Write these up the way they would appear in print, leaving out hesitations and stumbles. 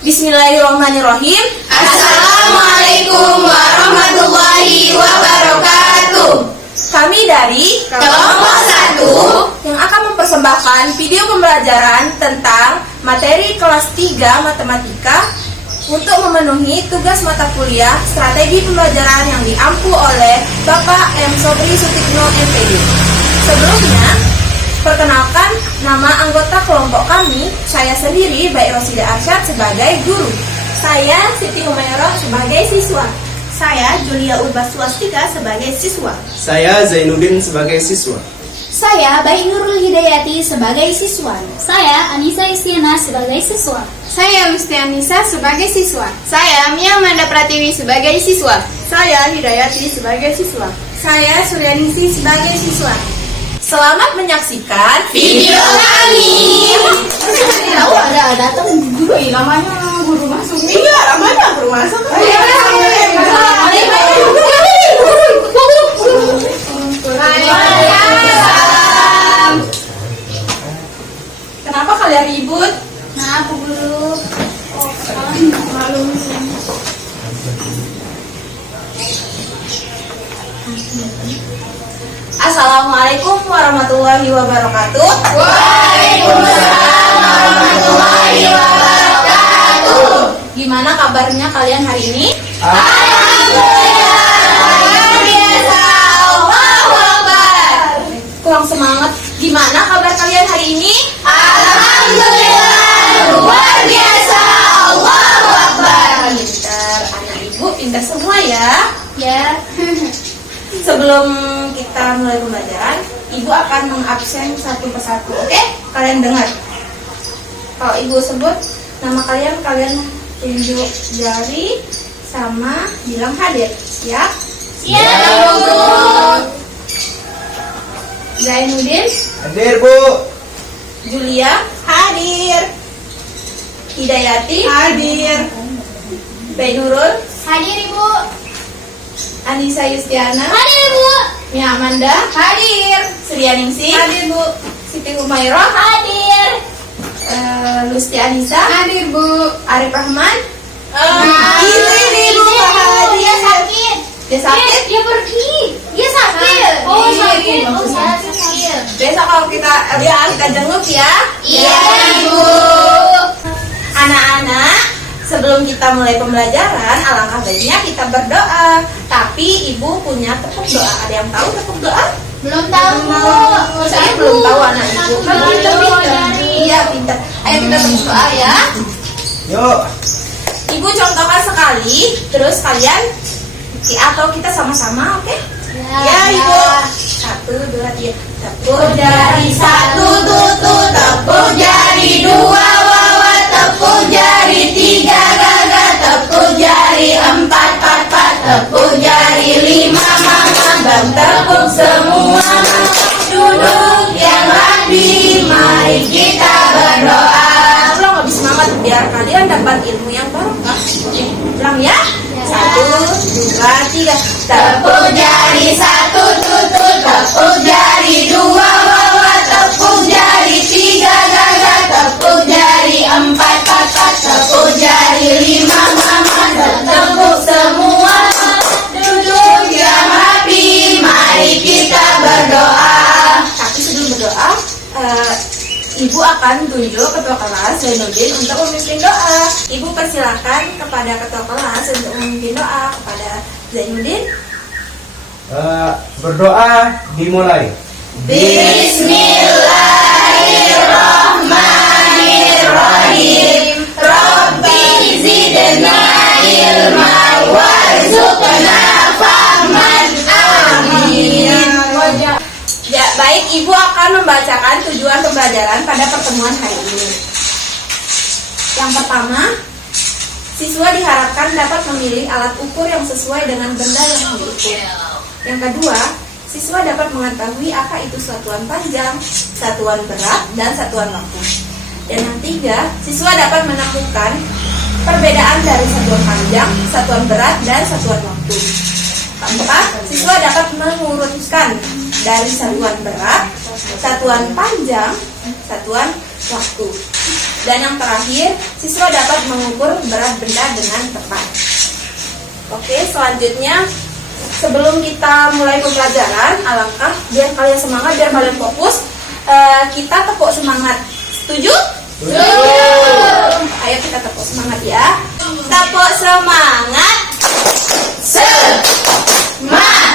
Bismillahirrahmanirrahim. Assalamualaikum warahmatullahi wabarakatuh. Kami dari Kelompok 1 yang akan mempersembahkan video pembelajaran tentang materi kelas 3 matematika untuk memenuhi tugas mata kuliah strategi pembelajaran yang diampu oleh Bapak M. Sobri Sutikno MPD. Sebelumnya, perkenalkan nama anggota kelompok kami. Saya sendiri, Baik Rosida Arsyad sebagai guru. Saya Siti Humairah sebagai siswa. Saya Julia Urba Swastika sebagai siswa. Saya Zainuddin sebagai siswa. Saya Baik Nurul Hidayati sebagai siswa. Saya Anissa Istiana sebagai siswa. Saya Mustianisa sebagai siswa. Saya Mia Amanda Pratiwi sebagai siswa. Saya Hidayati sebagai siswa. Saya Suryaningsih sebagai siswa. Selamat menyaksikan Video kami. Tahu ada datang dulu namanya guru masuk. Iya, namanya guru masuk. Kenapa kalian ribut? Nah, Bu Guru. Assalamualaikum warahmatullahi wabarakatuh. Waalaikumsalam warahmatullahi wabarakatuh. Gimana kabarnya kalian hari ini? Alhamdulillah, luar biasa. Allahu Akbar. Kurang semangat. Gimana kabar kalian hari ini? Alhamdulillah, luar biasa. Allahu Akbar. Pintar, anak ibu pintar semua ya. Ya. Sebelum kita mulai pembelajaran, ibu akan mengabsen satu persatu. Oke? Kalian dengar. Kalau ibu sebut nama kalian, kalian tunjuk jari sama bilang hadir. Siap? Siap, Bu. Zainuddin, Hadir, Bu. Julia, hadir. Hidayati, Hadir. Baik Nurul, Hadir, Ibu. Anissa Yustiana, Hadir, Bu. Mia Amanda, hadir. Suryaningsih, Hadir, Bu. Siti Humairah, Hadir. Lusti Anissa, Hadir, Bu. Arif Rahman. Ini Bu, hadir. Dia sakit. Dia sakit. Dia pergi. Dia sakit. Oh, sakit. Oh, sakit. Besok kalau kita jenguk ya. Iya, Ibu. Anak-anak, sebelum kita mulai pembelajaran, alangkah baiknya kita berdoa. Tapi ibu punya tepuk doa. Ada yang tahu tepuk doa? Belum tahu, Bu. Saya belum tahu anak ibu. Kan pintar-pintar. Dari. Iya, pintar. Ayo kita tepuk doa ya. Yuk. Ibu contohkan sekali, terus kalian atau kita sama-sama, oke? Ya, Ibu. 1, 2, 3. Tepuk jari 1, Tepuk tepuk jari 2 wawa, tepuk jari 3 gaga, tepuk jari 4 pat pat, tepuk jari 5 mama bang, tepuk semua duduk yang rapi, mari kita berdoa. ulang lebih semangat biar kalian dapat ilmu yang barokah. Oke, ulang ya. 1, 2, 3. Tepuk jari 1 tepuk jari 2 wawa, tepuk jari 3 gaga, tepuk jari 4 pat pat, tepuk jari 5 mama, tepuk semua duduk yang rapi, mari kita berdoa. Tapi sebelum berdoa, Ibu akan tunjuk ketua kelas Zainuddin untuk memimpin doa. Ibu persilakan kepada ketua kelas untuk memimpin doa kepada Zainuddin. Berdoa dimulai. Bismillahirrahmanirrahim. Rabbi zidna ilma warzuqna fahman. Amin. Ya, baik, Ibu akan membacakan tujuan pembelajaran pada pertemuan hari ini. Yang pertama, siswa diharapkan dapat memilih alat ukur yang sesuai dengan benda yang diukur. Yang kedua, siswa dapat mengetahui apa itu satuan panjang, satuan berat, dan satuan waktu. Dan yang ketiga, siswa dapat menemukan perbedaan dari satuan panjang, satuan berat, dan satuan waktu. Keempat, siswa dapat mengurutkan dari satuan berat, satuan panjang, satuan waktu. Dan yang terakhir, siswa dapat mengukur berat benda dengan tepat. Oke, selanjutnya sebelum kita mulai pembelajaran, alangkah biar kalian semangat, biar kalian fokus, kita tepuk semangat. Setuju? Ayo kita tepuk semangat ya. Tepuk semangat. Semangat.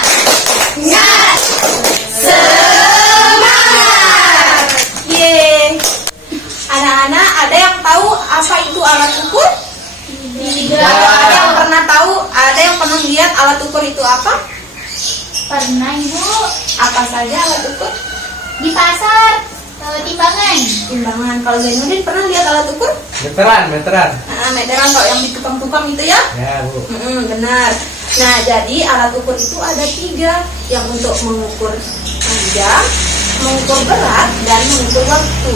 Yeay. Anak-anak, ada yang tahu apa itu alat ukur? Atau ada yang pernah tahu, ada yang pernah lihat alat ukur itu apa? Pernah Ibu Apa saja alat ukur? di pasar timbangan. Timbangan. Kalau Zainuddin pernah lihat alat ukur? Meteran. Nah, meteran kalau yang di tukang-tukang itu ya? Ya, Bu. Benar. Nah, jadi alat ukur itu ada 3, yang untuk mengukur panjang, mengukur berat, dan mengukur waktu.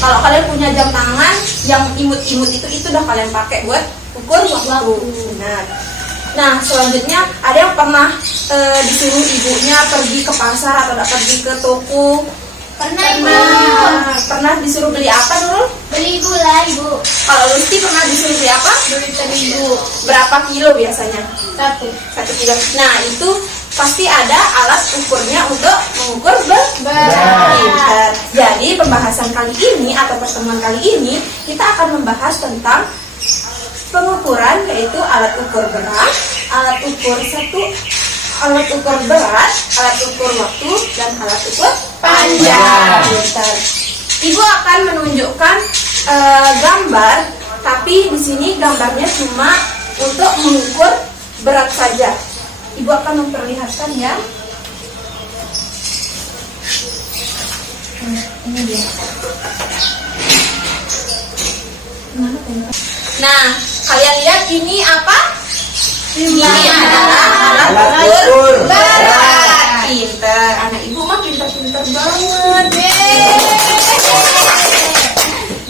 Kalau kalian punya jam tangan yang imut-imut itu udah kalian pakai buat ukur waktu. Benar. Nah, selanjutnya ada yang pernah disuruh ibunya pergi ke pasar atau pergi ke toko. Pernah Ibu Pernah disuruh beli apa dulu? beli gula Ibu Kalau Lusti pernah disuruh beli apa? beli terigu Berapa kilo biasanya? 1. 1 kilo. Nah, itu pasti ada alat ukurnya untuk mengukur berat. Pintar. Jadi pembahasan kali ini atau pertemuan kali ini kita akan membahas tentang pengukuran, yaitu alat ukur berat, alat ukur alat ukur berat, alat ukur waktu, dan alat ukur panjang. Pintar. Ibu akan menunjukkan gambar, tapi di sini gambarnya cuma untuk mengukur berat saja. Ibu akan memperlihatkan ya. Ini dia. Nah, kalian lihat ini apa? Ini adalah alat ukur berat. Pinter, anak ibu mah pinter-pinter banget.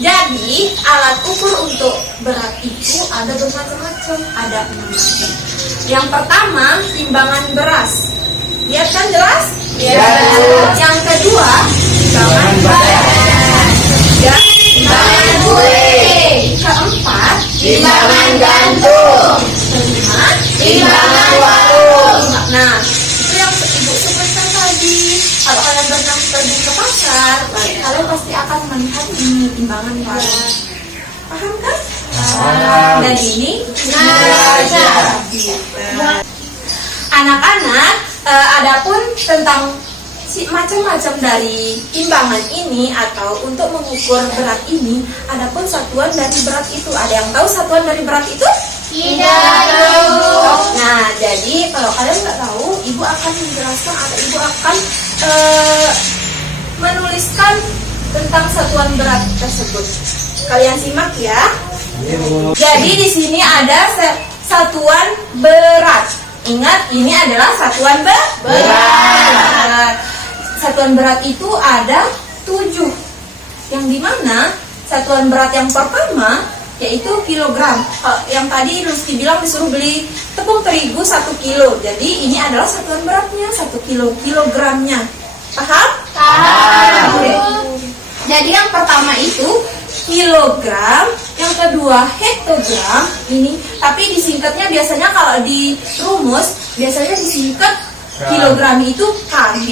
Jadi alat ukur untuk berat itu ada bermacam-macam, ada 6 macam. Yang pertama, timbangan beras. Lihat kan jelas? Iya. Yang kedua, timbangan badan. Ketiga, timbangan kue. Keempat, Timbangan gantung. kelima, Timbangan warung. Nah, itu yang ibu sebutkan tadi. Kalau kalian pernah pergi ke pasar, kalian pasti akan melihat ini timbangan warung. Paham kan? Dan ini anak-anak, adapun tentang macam-macam dari timbangan ini atau untuk mengukur berat ini, adapun satuan dari berat itu, ada yang tahu satuan dari berat itu? Tidak Ibu. Nah, jadi kalau kalian nggak tahu, ibu akan menjelaskan atau ibu akan menuliskan tentang satuan berat tersebut. Kalian simak ya. Iya, Bu. Jadi di sini ada satuan berat. Ingat, ini adalah satuan berat. Satuan berat itu ada 7. Yang dimana satuan berat yang pertama yaitu kilogram. Yang tadi Lusti bilang disuruh beli tepung terigu 1 kilo. Jadi ini adalah satuan beratnya 1 kilo, kilogramnya. Paham? Paham. Oke. Jadi yang pertama itu kilogram, yang kedua hektogram ini, tapi disingkatnya biasanya kalau di rumus biasanya disingkat kilogram itu kg,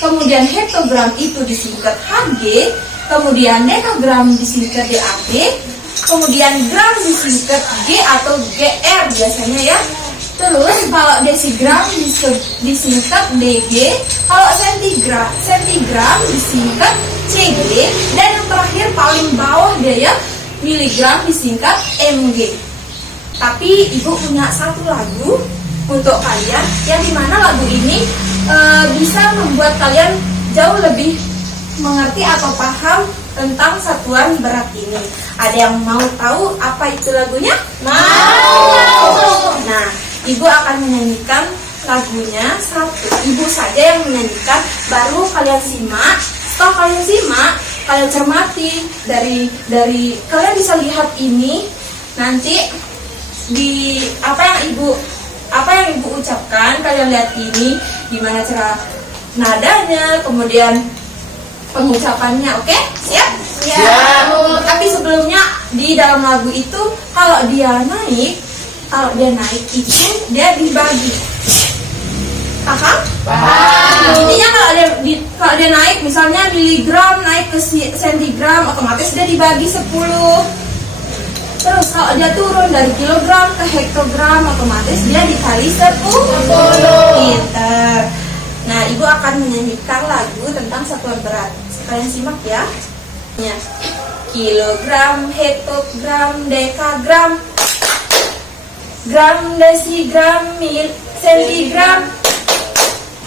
kemudian hektogram itu disingkat hg, kemudian dekagram disingkat DAG, kemudian gram disingkat G atau GR biasanya ya. Terus kalau desigram disingkat DG, kalau sentigram disingkat CG, dan yang terakhir paling bawah dia ya, miligram disingkat MG. Tapi ibu punya satu lagu untuk kalian, yang dimana lagu ini bisa membuat kalian jauh lebih mengerti atau paham tentang satuan berat ini. Ada yang mau tahu apa itu lagunya? Mau. Nah, ibu akan menyanyikan lagunya satu. Ibu saja yang menyanyikan, baru kalian simak. Setelah kalian simak, kalian cermati dari kalian bisa lihat ini nanti di apa yang ibu ucapkan, kalian lihat ini gimana cara nadanya, kemudian pengucapannya. Oke? Siap? Ya, tapi sebelumnya di dalam lagu itu kalau dia naik itu dia dibagi. Paham? Intinya kalau dia naik misalnya miligram naik ke sentigram, otomatis dia dibagi 10. Terus kalau dia turun dari kilogram ke hektogram, otomatis dia dikali 10. Pinter. Nah, Ibu akan menyanyikan lagu tentang satuan berat. Kalian simak ya. Kilogram, hektogram, dekagram, gram, desigram, sentigram,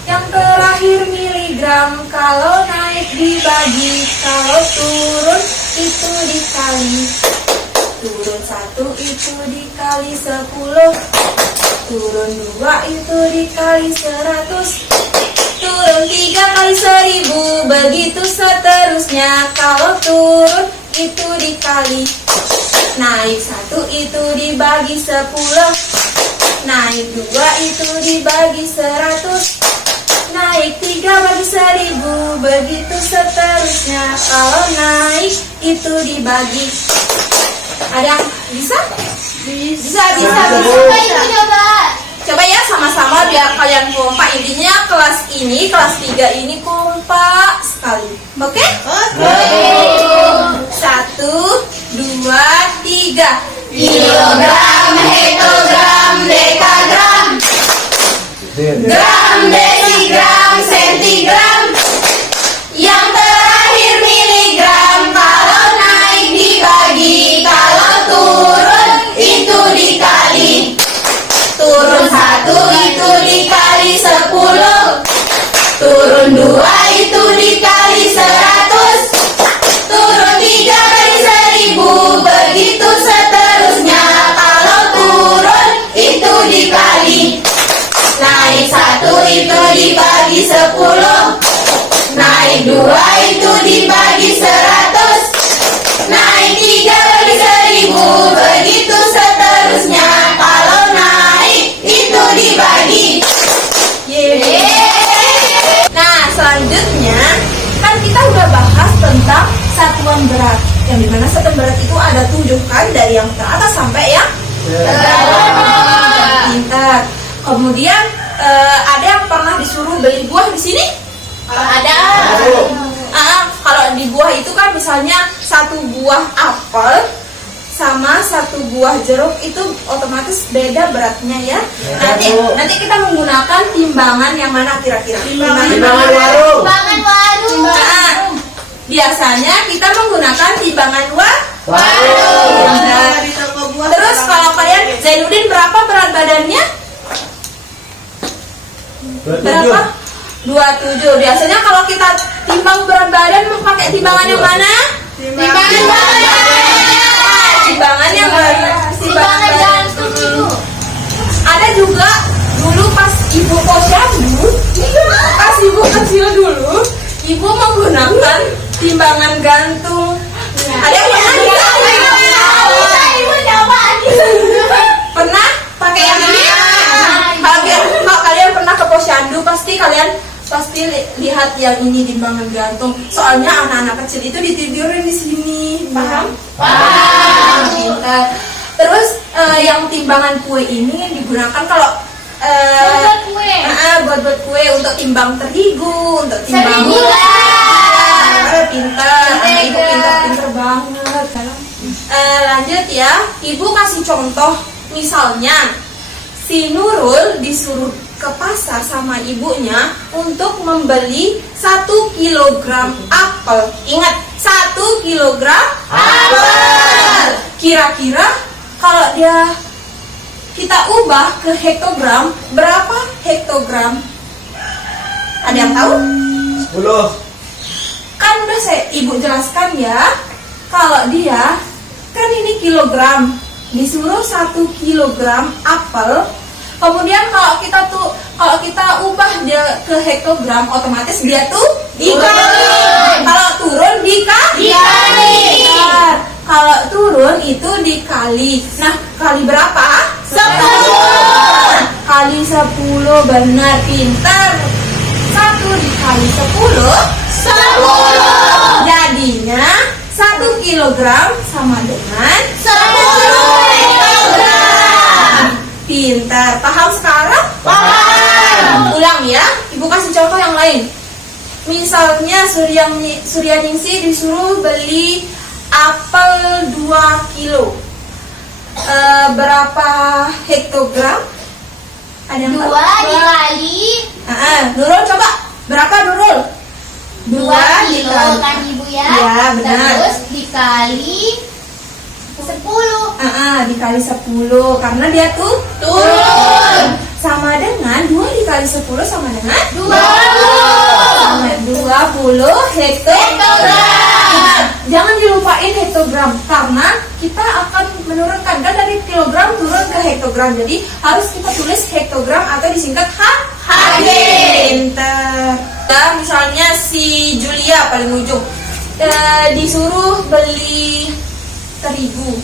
yang terakhir miligram. Kalau naik dibagi, kalau turun itu dikali. Turun 1 itu dikali 10, turun 2 itu dikali 100, turun 3 kali 1000, begitu seterusnya. Kalau turun itu dikali, naik 1 itu dibagi 10, naik 2 itu dibagi 100, naik 3 bagi 1000, begitu seterusnya. Kalau naik itu dibagi. Ada yang bisa? Bisa. Coba ya sama-sama biar kalian kompak. Intinya kelas 3 ini kompak sekali. Oke? Oke. 1, 2, 3. Kilogram, hektogram, dekagram, gram, desigram, sentigram, yang terakhir miligram. Kalau naik dibagi, kalau turun itu dikali. Turun 1 itu dikali 10, turun 2 itu dikali 100, turun 3 kali 1000, begitu seterusnya. Kalau turun itu dikali, naik 1 itu dibagi 10, naik 2 itu dibagi 100, naik 3 bagi 1000, begitu seterusnya. Kalau naik itu dibagi. Nah, selanjutnya kan kita udah bahas tentang satuan berat. Yang dimana satuan berat itu ada 7 kan, dari yang teratas sampai yang terbawah. Pintar. Kemudian ada yang pernah disuruh beli buah di sini? Ada. Kalau di buah itu kan misalnya 1 buah apel sama 1 buah jeruk itu otomatis beda beratnya ya. Nanti kita menggunakan timbangan yang mana kira-kira? Timbangan warung. Biasanya kita menggunakan timbangan Warung. Terus kalau kalian Zainuddin berapa berat badannya? Berapa? 27. Biasanya kalau kita timbang berat badan pakai timbangan yang mana? Timbangan yang timbangan jantung Ibu. Ada juga dulu pas Ibu posyandu, pas Ibu kecil dulu, Ibu menggunakan timbangan gantung. Ada yang pernah pakai yang ini? Kalau kalian pernah ke posyandu pasti lihat yang ini timbangan gantung. Soalnya anak-anak kecil itu ditidurin di sini, paham? Paham. Pintar. Terus yang timbangan kue ini digunakan kalau buat kue, untuk timbang terigu, untuk timbang gula. Pintar. Ibu pintar banget. Lanjut ya, Ibu kasih contoh. Misalnya si Nurul disuruh ke pasar sama ibunya untuk membeli 1 kilogram apel. Ingat, 1 kilogram apel. Kira-kira kalau kita ubah ke hektogram, berapa hektogram? Ada yang tahu? 10. Kan udah Ibu jelaskan ya. Kalau dia kan ini kilogram, disuruh 1 kilogram apel. Kemudian kalau kita ubah dia ke hektogram, otomatis dia tuh dikali. Kalau turun dikali. Kalau turun itu dikali. Nah, kali berapa? 10. Kali 10, benar, pintar. 1 dikali 10, 10. Jadinya 1 kilogram sama dengan 10 hektogram. Pintar. Paham sekarang? Paham. Ulang ya. Ibu kasih contoh yang lain. Misalnya Suryaningsih disuruh beli apel 2 kilo. Berapa hektogram? Ada yang tahu? 2 dikali Nurul coba. Berapa Nurul? 2 kilo kan Ibu ya? Iya, benar. Terus dikali 10. Dikali 10 karena dia tuh Turun. sama dengan 2 dikali 10 sama dengan 20 sama 20 hektogram. Jangan dilupain hektogram karena kita akan menurunkan kan dari kilogram turun ke hektogram. Jadi harus kita tulis hektogram atau disingkat HG. Pintar. Misalnya si Julia paling ujung disuruh beli terigu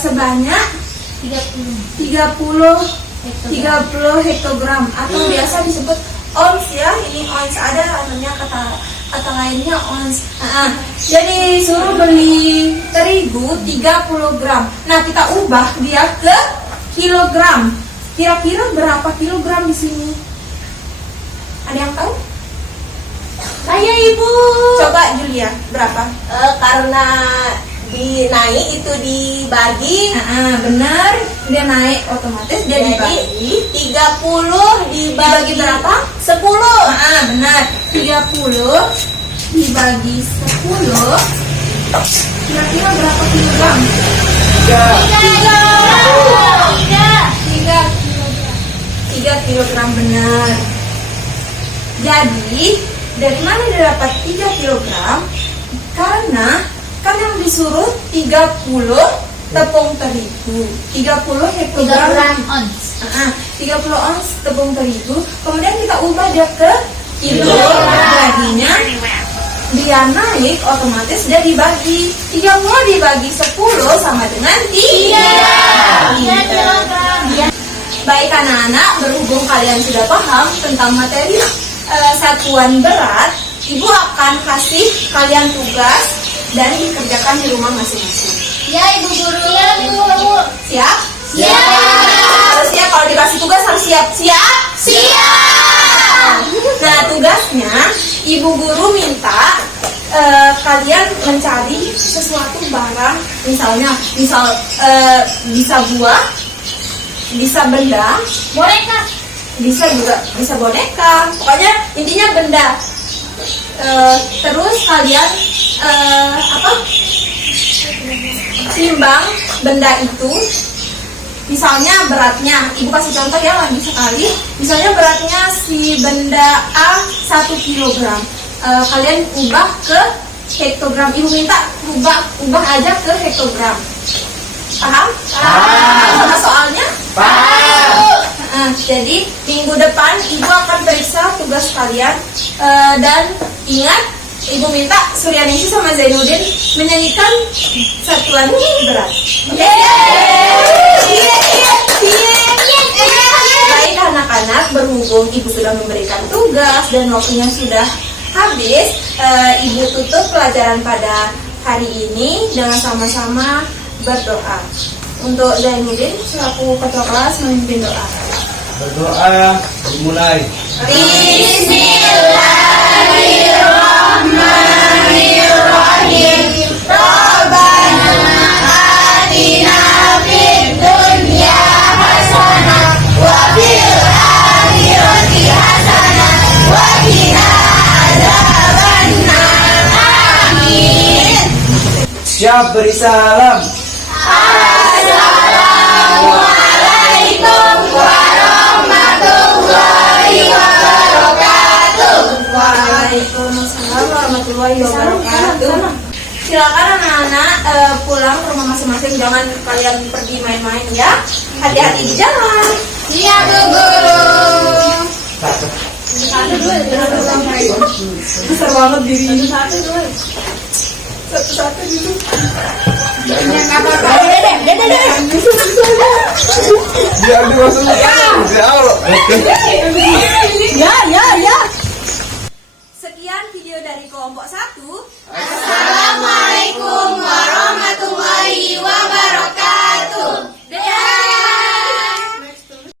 sebanyak 30 hektogram atau biasa disebut ons ya. Ini ons, ada namanya kata lainnya ons. Jadi suruh beli terigu 30 gram. Nah, kita ubah dia ke kilogram. Kira-kira berapa kilogram di sini? Ada yang tahu? Saya Ibu. Coba Julia, berapa? Karena dinaik itu dibagi. Benar, dia naik otomatis dia Jadi dibagi. 30 dibagi berapa? 10. Benar, 30 dibagi 10. Kira-kira berapa kilogram? 3 kilogram, benar. Jadi dari mana dia dapat 3 kilogram? Karena kan yang disuruh 30 tepung terigu, 30 hektogram, 30 ons tepung terigu. Kemudian kita ubah dia ke kilo. Jadinya dia naik otomatis dia dibagi 30 dibagi 10 sama dengan 3 kilogram. Baik anak-anak, berhubung kalian sudah paham tentang materi satuan berat, Ibu akan kasih kalian tugas dan dikerjakan di rumah masing-masing. Ya Ibu Guru. Siap? Siap. Harus siap, kalau dikasih tugas harus siap. Siap. Nah, tugasnya Ibu Guru minta kalian mencari sesuatu barang, misal bisa buah, bisa benda, Boneka. bisa boneka, pokoknya intinya benda. Terus kalian timbang benda itu. Misalnya beratnya, Ibu kasih contoh ya lagi sekali. Misalnya beratnya si benda A 1 kilogram. Kalian ubah ke hektogram. Ibu minta ubah aja ke hektogram. Paham? Sama soalnya? Paham. Jadi minggu depan Ibu akan periksa tugas kalian dan ingat, Ibu minta Suryaningsih sama Zainuddin menyanyikan satuan berat. Baik anak-anak, berhubung Ibu sudah memberikan tugas dan waktunya sudah habis, Ibu tutup pelajaran pada hari ini dengan sama-sama berdoa. Untuk Zainuddin selaku ketua kelas memimpin doa. Berdoa dimulai. Bismillahirrahmanirrahim. Rabbana atina fid dunya hasanah wa fil akhirati hasanah wa qina adzabannar. Amin. Siap beri salam. Assalamualaikum warahmatullahi wabarakatuh. Waalaikumsalam warahmatullahi wabarakatuh. Silakan anak-anak pulang ke rumah masing-masing. Jangan kalian pergi main-main ya. Hati-hati di jalan. Iya Bu Guru. Besar banget diri. Satu-satu gitu. Biar dimasukin. Ya Allah.